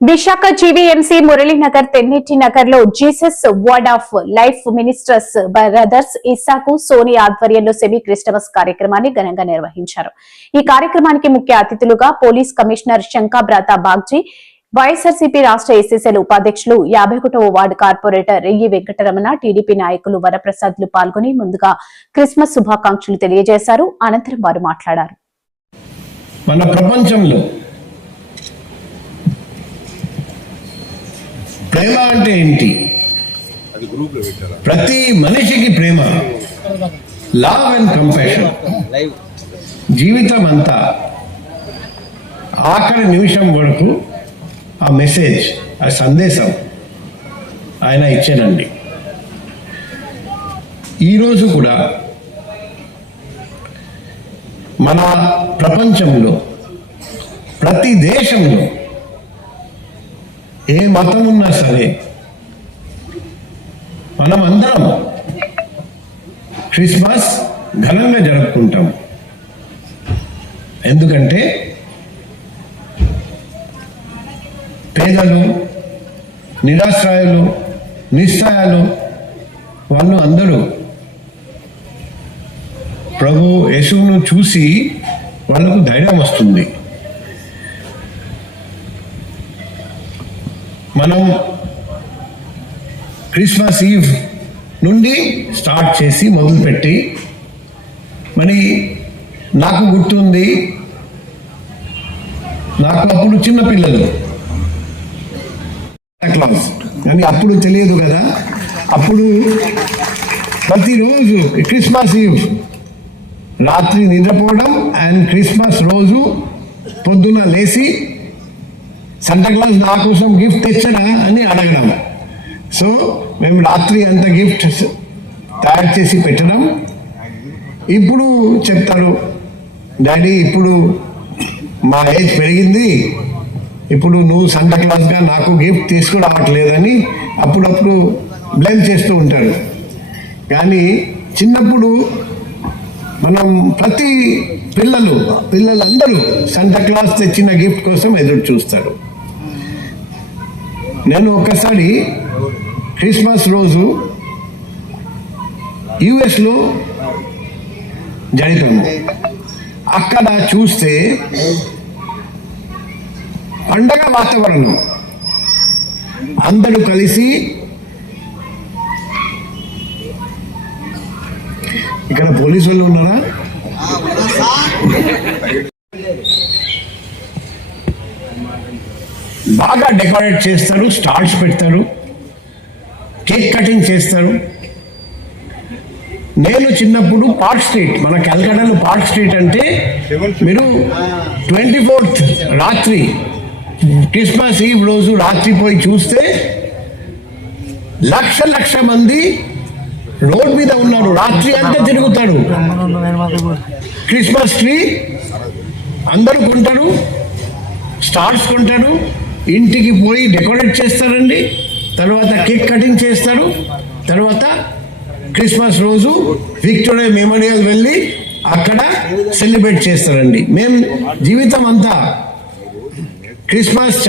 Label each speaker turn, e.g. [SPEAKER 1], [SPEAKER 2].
[SPEAKER 1] Visakha GVMC Muralinagar Tenneti నగర్లో Jesus Word of Life Ministers Brothers Isaac Soni ఆధ్వర్యంలో semi Christmas కార్యక్రమాన్ని ఘనంగా నిర్వహించారు. ఈ కార్యక్రమానికి ముఖ్య అతిథులుగా police commissioner Shankhabrata Bagchi YSRCP రాష్ట్ర ఎస్ఎస్ఎల్ ఉపాధ్యక్షులు యాభై ఒకటవ ward corporator Reyyi Venkataramana TDP నాయకులు వరప్రసాద్లు పాల్గొని ముందుగా క్రిస్మస్ శుభాకాంక్షలు తెలియజేశారు. అనంతరం వారు మాట్లాడారు.
[SPEAKER 2] మన ప్రపంచంలో ప్రేమ అంటే ఏంటి? ప్రతి మనిషికి ప్రేమ. లవ్ అండ్ కంపాషన్ జీవితం అంతా ఆఖరి నిమిషం వరకు ఆ మెసేజ్ ఆ సందేశం ఆయన ఇచ్చానండి ఈరోజు కూడా మన ప్రపంచంలో ప్రతి దేశంలో ఏ మతం ఉన్నా సరే మనం అందరం క్రిస్మస్ ఘనంగా జరుపుకుంటాం. ఎందుకంటే పేదలు నిరాశ్రాయాలు నిస్సహాయాలు వాళ్ళు అందరూ ప్రభు యేసును చూసి వాళ్ళకు ధైర్యం వస్తుంది. మనం క్రిస్మస్ ఈవ్ నుండి స్టార్ట్ చేసి మొదలుపెట్టి మరి నాకు గుర్తుంది నాకు అప్పుడు చిన్నపిల్లలు క్లాస్. కానీ అప్పుడు తెలియదు కదా. అప్పుడు ప్రతిరోజు క్రిస్మస్ ఈవ్ రాత్రి నిద్రపోవడం అండ్ క్రిస్మస్ రోజు పొద్దున లేచి సంతక్లాస్ నా కోసం గిఫ్ట్ తెచ్చడా అని అడగడం. సో మేము రాత్రి అంత గిఫ్ట్ తయారు చేసి పెట్టడం. ఇప్పుడు చెప్తారు డాడీ ఇప్పుడు మా ఏజ్ పెరిగింది. ఇప్పుడు నువ్వు సంతా క్లాస్గా నాకు గిఫ్ట్ తీసుకురావట్లేదని అప్పుడప్పుడు బ్లేమ్ చేస్తూ ఉంటాడు కానీ చిన్నప్పుడు మనం ప్రతి పిల్లలు పిల్లలందరూ సంతా క్లాస్ తెచ్చిన గిఫ్ట్ కోసం ఎదురు చూస్తారు. నేను ఒకసారి క్రిస్మస్ రోజు యుఎస్లో జరిపాము. అక్కడ చూస్తే పండగ వాతావరణం. అందరూ కలిసి ఇక్కడ పోలీసు వాళ్ళు ఉన్నారా? బాగా డెకరేట్ చేస్తారు స్టార్స్ పెడతారు కేక్ కటింగ్ చేస్తారు. నేను చిన్నప్పుడు పార్క్ స్ట్రీట్ మన కలకటాలో పార్క్ స్ట్రీట్ అంటే మీరు ట్వంటీ ఫోర్త్ రాత్రి క్రిస్మస్ ఈవ్ రోజు రాత్రి పోయి చూస్తే లక్ష లక్ష మంది రోడ్ మీద ఉన్నారు. రాత్రి అంతా తిరుగుతారు. క్రిస్మస్ ట్రీ అందరూ కొంటారు స్టార్స్ కొంటారు. ఇంటికి పోయి డెకరేట్ చేస్తారండి. తర్వాత కేక్ కటింగ్ చేస్తారు. తర్వాత క్రిస్మస్ రోజు విక్టోరియా మెమోరియల్ వెళ్ళి అక్కడ సెలబ్రేట్ చేస్తారండి. మేము జీవితం అంతా క్రిస్మస్